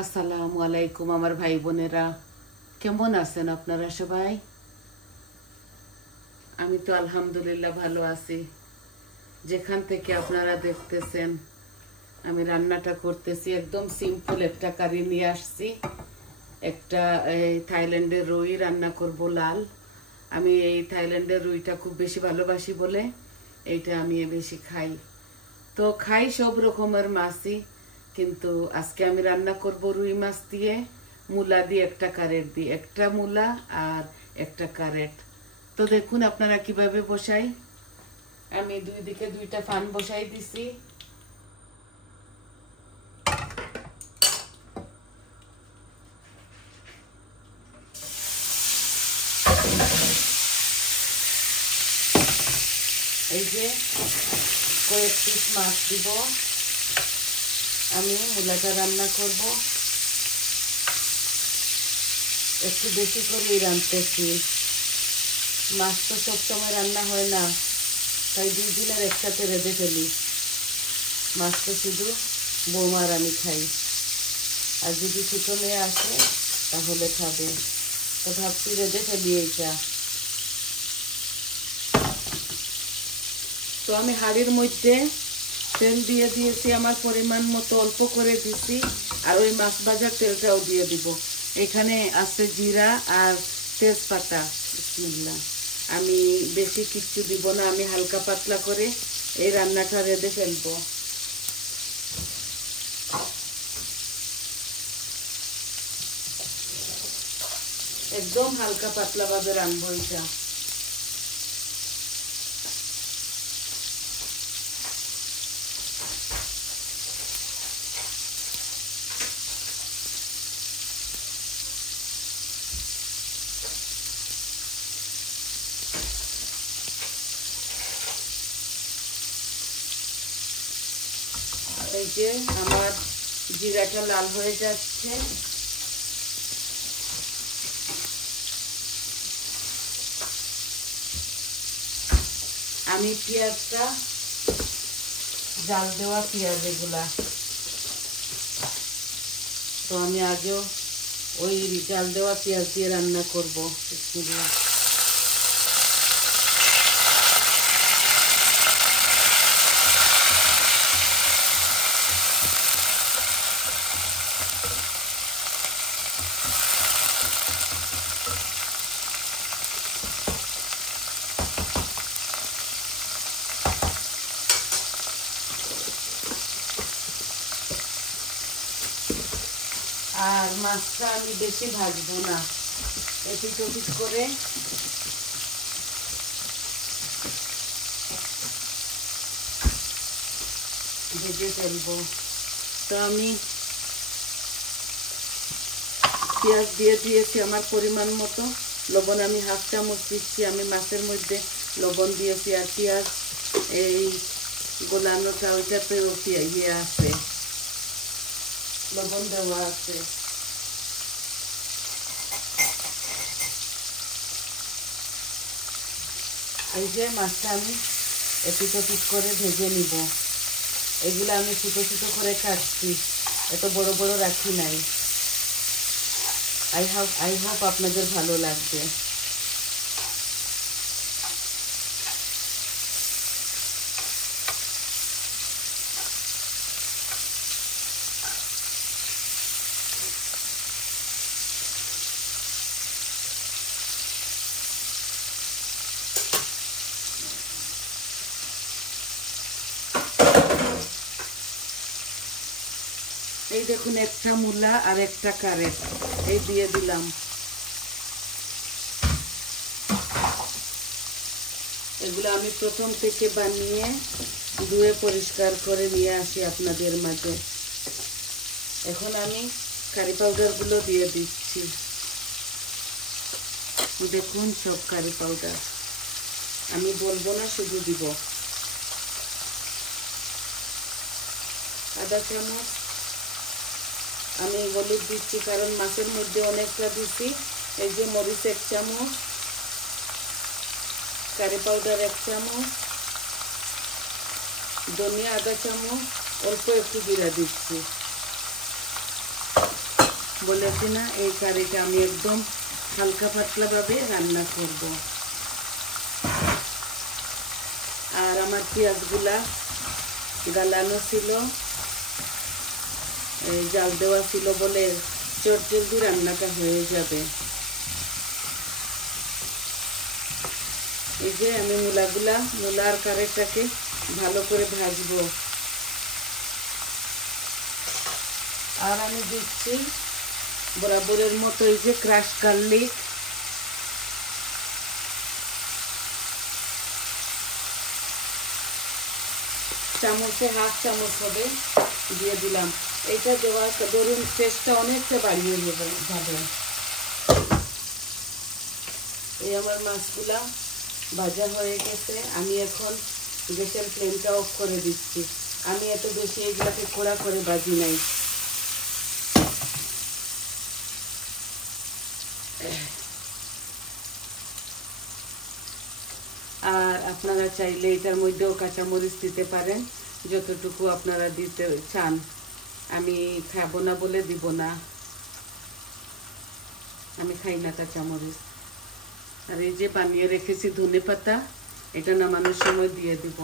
আসসালামু আলাইকুম আমার ভাই বোনেরা, কেমন আছেন আপনারা সবাই? আমি তো আলহামদুলিল্লাহ ভালো আছি। যেখান থেকে আপনারা দেখতেছেন আমি রান্নাটা করতেছি, একদম সিম্পল একটা কারি নিয়ে আসছি। একটা থাইল্যান্ডের রুই রান্না করব, লাল। আমি এই থাইল্যান্ডের রুইটা খুব বেশি ভালোবাসি বলে এইটা আমি বেশি খাই। তো খাই সব রকমের মাছই, কিন্তু আজকে আমি রান্না করব রুই মাছ দিয়ে, মূলা দিয়ে, একটা কারেট দিয়ে, একটা মূলা আর একটা কারেট। তো দেখুন আপনারা কিভাবে বসাই। আমি দুই দিকে দুইটা ফান বসাই দিছি। এই যে কয়েক পিস মাছ দিব, আমি মূলাটা রান্না করব। একটু বেশি করেই রাঁধতেছি, মাছ তো সবসময় রান্না হয় না, তাই 2 দিনের একসাথে রেঁধে ফেলি। মাছ তো শুধু বৌমার আমি খাই, আর যদি ছোট মেয়ে আসে তাহলে খাবে, তো ভাবছি রেঁধে ফেলি এইটা। তো আমি হাঁড়ির মধ্যে তেল দিয়ে দিয়েছি, আমার পরিমাণ মতো অল্প করে দিছি, আর ওই মাছ ভাজার তেলটাও দিয়ে দিব। এখানে আছে জিরা আর তেজপাতা। বিসমিল্লাহ। আমি বেশি কিচ্ছু দিব না, আমি হালকা পাতলা করে এই রান্নাটা রেঁধে ফেলবো। একদম হালকা পাতলা ভাবে রান্নবো এটা। এই যে আমার জিরাটা লাল হয়ে যাচ্ছে, আমি পেঁয়াজটা, জাল দেওয়া পেঁয়াজ এগুলা, তো আমি আগেও ওই জাল দেওয়া পেঁয়াজ দিয়ে রান্না করবো। আর মাছটা আমি বেশি ভাজবো না, এপিট ওপিট করে ভেজে ফেলবো। তো আমি পেঁয়াজ দিয়ে দিয়েছি আমার পরিমাণ মতো, লবণ আমি 1/2 চামচ দিচ্ছি, আমি মাছের মধ্যে লবণ দিয়েছি। আর পেঁয়াজ এই গোলানোটা ওইটাতে ইয়ে আছে, লবণ দেওয়া আছে। এই যে মাছটা আমি এপিট ওপিট করে ভেজে নিব। এগুলো আমি ছোটো ছোটো করে কাটছি, এত বড় বড় রাখি নাই। আই হোপ আপনাদের ভালো লাগবে। এই দেখুন একটা মূলা আর একটা কারেট এই দিয়ে দিলাম। এগুলো আমি প্রথম থেকে বানিয়ে ধুয়ে পরিষ্কার করে নিয়ে আসি আপনাদের মাঝে। এখন আমি কারি পাউডারগুলো দিয়ে দিচ্ছি। দেখুন সব কারি পাউডার, আমি বলবো না, শুধু দিব। আধা চামচ আমি হলুদ দিচ্ছি, কারণ মাছের মধ্যে অনেকটা দিচ্ছি। এই যে মরিচ 1 চামচ, কারি পাউডার 1 চামচ, ধনিয়া আধা চামচ, অল্প একটু জিরা দিচ্ছি। বলেছি না এই কারিটা আমি একদম হালকা পাতলা ভাবে রান্না করব। আর আমার পেঁয়াজগুলা গালানো ছিল, জাল দেওয়া ছিল বলে চটজলদি রান্নাটা হয়ে যাবে। এই যে আমি মূলা আর কারিটাকে ভালো করে ভাজবো। আর আমি দিচ্ছি বরাবরের মতো এই যে ক্রাশ গার্লিক, চামচে হাফ চামচ হবে দিয়ে দিলাম। এটা দেওয়ার ধরুন টেস্টটা অনেকটা বাড়িয়ে যাবে। এই আমার মাছগুলা ভাজা হয়ে গেছে। আমি এখন গ্যাসের ফ্লেমটা অফ করে দিচ্ছি। আমি এত বেশি এগুলাকে কড়া করে ভাজি নাই। আর আপনারা চাইলে এটার মধ্যেও কাঁচামরিচ দিতে পারেন, যতটুকু আপনারা দিতে চান। আমি খাবো না বলে দিব না, আমি খাই না কাঁচামরিচ। আর এই যে বানিয়ে রেখেছি ধনে পাতা, এটা নামানোর সময় দিয়ে দিব।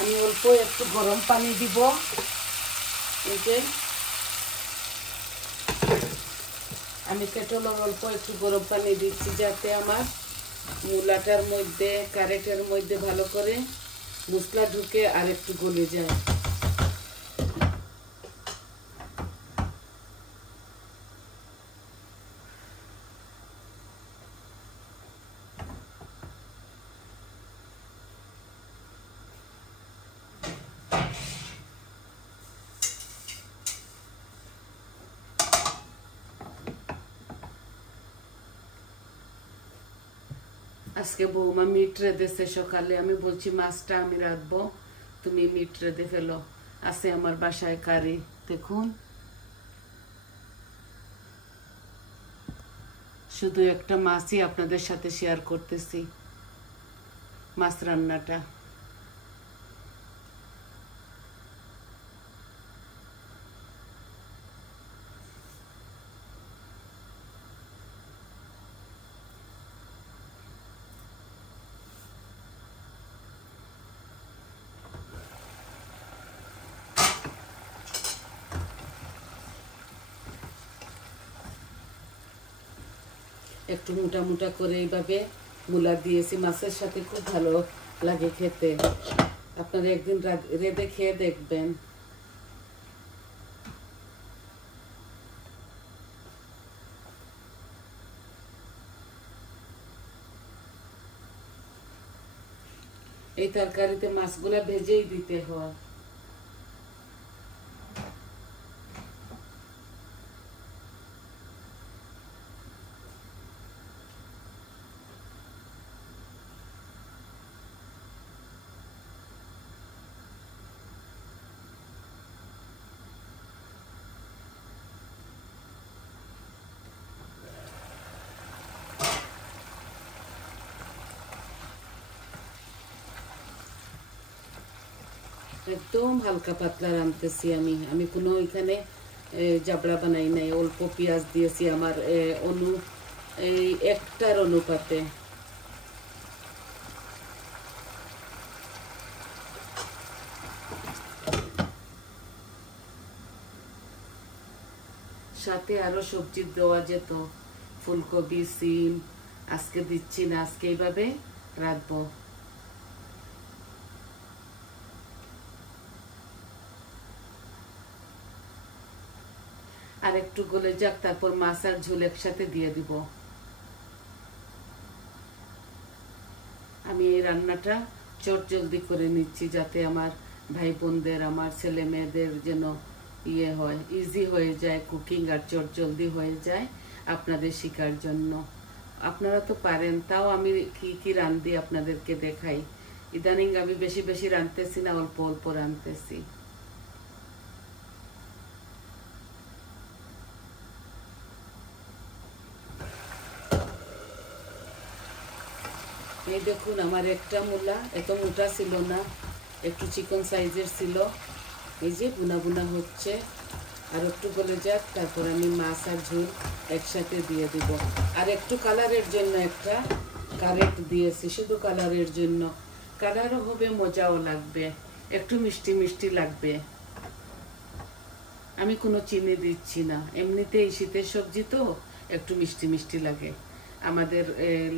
আমি অল্প একটু গরম পানি দিব। এই যে আমি কেটলের অল্প একটু গরম পানি দিচ্ছি, যাতে আমার মূলাটার মধ্যে কারিটার মধ্যে ভালো করে মশলা ঢুকে আর একটু গলে যায়। আজকে বৌমা মিট রেঁধেছে সকালে। আমি বলছি মাছটা আমি রাখবো, তুমি মিট রেঁধে ফেলো। আছে আমার বাসায় কারি। দেখুন, শুধু একটা মাছই আপনাদের সাথে শেয়ার করতেছি, মাছ রান্নাটা। একটু মোটা মোটা করে এইভাবে মূলা দিয়েছি, মাছের সাথে খুব ভালো লাগে খেতে। আপনারা একদিন রেঁধে খেয়ে দেখবেন। এই তরকারিতে মাছগুলা ভেজেই দিতে হয়। একদম হালকা পাতলা রাঁধতেছি আমি কোনো এখানে জাবড়া বানাই নাই। অল্প পেঁয়াজ দিয়েছি আমার এই একটার অনুপাতে। সাথে আরো সবজি দেওয়া যেত, ফুলকপি, সিম। আজকে দিচ্ছি না, আজকে এইভাবে রাখবো। আর একটু গলে যাক, তারপর মাছ আর ঝোল একসাথে দিয়ে দিব। আমি এই রান্নাটা চটজলদি করে নিচ্ছি, যাতে আমার ভাই বোনদের, আমার ছেলে মেয়েদের যেন ইজি হয়ে যায় কুকিং, আর চটজলদি হয়ে যায় আপনাদের শিখার জন্য। আপনারা তো পারেন, তাও আমি কি রান্ধি আপনাদেরকে দেখাই। ইদানিং আমি বেশি বেশি রাঁধতেছি না, অল্প অল্প রাঁধতেছি। এই দেখুন আমার একটা মূলা এত মোটা ছিল না, একটু চিকন সাইজের ছিল। এই যে বুনা বুনা হচ্ছে, আর একটু গলে যাক, তারপর আমি মাছ আর ঝোল একসাথে দিয়ে দিব। আর একটু কালারের জন্য একটা কারেক্ট দিয়েছি, শুধু কালারের জন্য। কালারও হবে, মজাও লাগবে, একটু মিষ্টি মিষ্টি লাগবে। আমি কোনো চিনি দিচ্ছি না, এমনিতেই শীতের সবজি তো একটু মিষ্টি মিষ্টি লাগে। আমাদের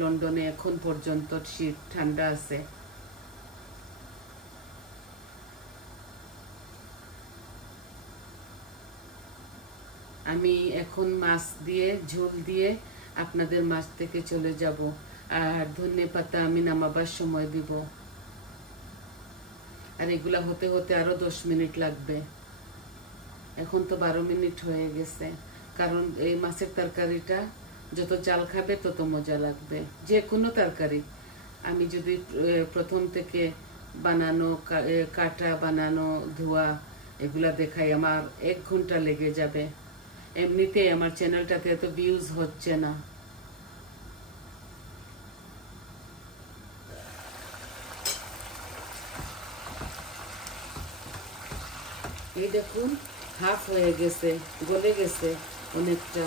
লন্ডনে এখন পর্যন্ত শীত, ঠান্ডা আছে। আমি এখন মাছ দিয়ে ঝোল দিয়ে আপনাদের মাছ থেকে চলে যাব। আর ধনেপাতা আমি নামাবার সময় দিব। আর এগুলা হতে হতে আরো 10 মিনিট লাগবে। এখন তো 12 মিনিট হয়ে গেছে, কারণ এই মাছের তরকারিটা যত জাল খাবে তত মজা লাগবে। যে কোনো তরকারি আমি যদি প্রথম থেকে বানানো, কাটা, বানানো, ধোয়া এগুলা দেখাই, আমার 1 ঘন্টা লেগে যাবে। এমনিতে আমার চ্যানেলটাতে এত ভিউজ হচ্ছে না। এই দেখুন হাফ হয়ে গেছে, গলে গেছে অনেকটা।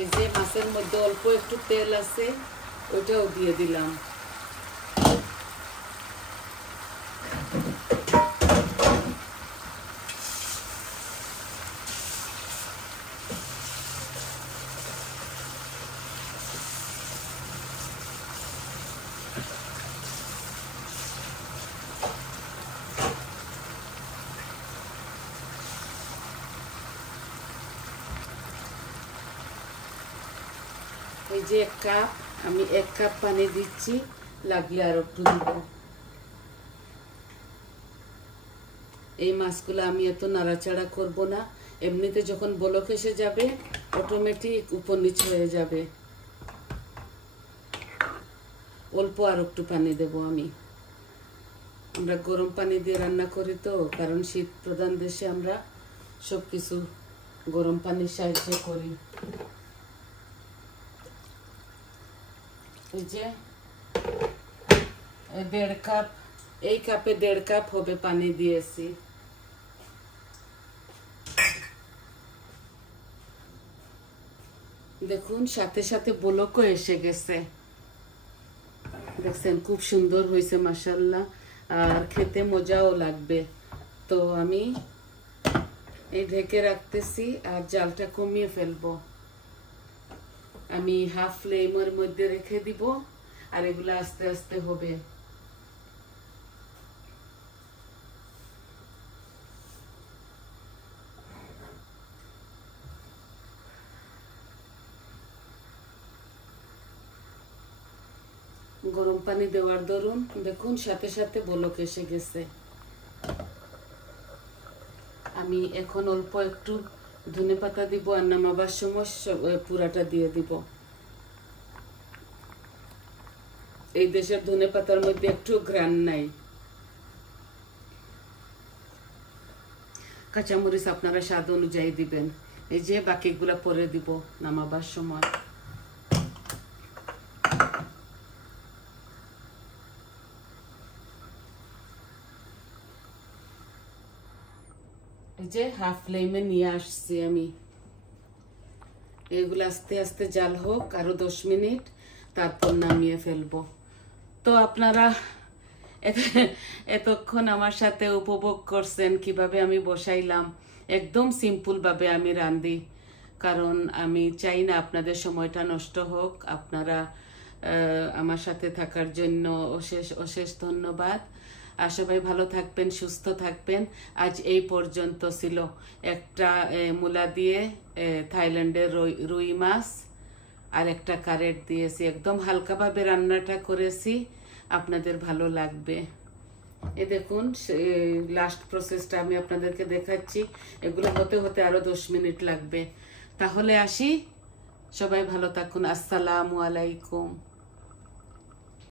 এই যে মাছের মধ্যে অল্প একটু তেল আছে, ওইটাও দিয়ে দিলাম। এই যে 1 কাপ, আমি 1 কাপ পানি দিচ্ছি, লাগলে আর একটু দিব। এই মাছগুলো আমি এত নাড়াচাড়া করব না, এমনিতে যখন বলক এসে যাবে অটোমেটিক উপর নিচ হয়ে যাবে। অল্প আর একটু পানি দেব আমি। আমরা গরম পানি দিয়ে রান্না করি তো, কারণ শীত প্রধান দেশে আমরা সবকিছু গরম পানির সাহায্যে করি। এই যে 1.5 কাপ, এই কাপে 1.5 কাপ হবে পানি দিয়েছি। দেখুন সাথে সাথে বলকও এসে গেছে, দেখছেন খুব সুন্দর হয়েছে মাশাআল্লাহ, আর খেতে মজাও লাগবে। তো আমি এই ঢেকে রাখতেছি আর জালটা কমিয়ে ফেলবো। আমি হাফ ফ্লেমের মধ্যে রেখে দিব, আর এগুলো আস্তে আস্তে হবে। গরম পানি দেওয়ার দরুন দেখুন সাথে সাথে বলক এসে গেছে। আমি এখন অল্প একটু ধনেপাতা দিব, আর নামাবার সময় পুরাটা দিয়ে দিব। এই দেশের ধনেপাতার মধ্যে একটু ঘ্রাণ নাই। কাঁচামরিচ আপনারা স্বাদ অনুযায়ী দিবেন। এই যে বাকিগুলা পরে দিব নামাবার সময়। এই যে হাফ ফ্লেমে নিয়ে আসছি আমি। এগুলো আস্তে আস্তে জাল হোক আরো 10 মিনিট, তারপর নামিয়ে ফেলবো। তো আপনারা এতক্ষণ আমার সাথে উপভোগ করছেন কিভাবে আমি বসাইলাম। একদম সিম্পল ভাবে আমি রাঁধি, কারণ আমি চাই না আপনাদের সময়টা নষ্ট হোক। আপনারা আমার সাথে থাকার জন্য অশেষ অশেষ ধন্যবাদ। আর সবাই ভালো থাকবেন, সুস্থ থাকবেন। আজ এই পর্যন্ত ছিল। একটা মূলা দিয়ে থাইল্যান্ডের রুই মাছ আর একটা কারেট দিয়েছি। একদম হালকাভাবে রান্নাটা করেছি, আপনাদের ভালো লাগবে। এই দেখুন লাস্ট প্রসেসটা আমি আপনাদেরকে দেখাচ্ছি। এগুলো হতে হতে আরো 10 মিনিট লাগবে। তাহলে আসি, সবাই ভালো থাকুন। আসসালামু আলাইকুম।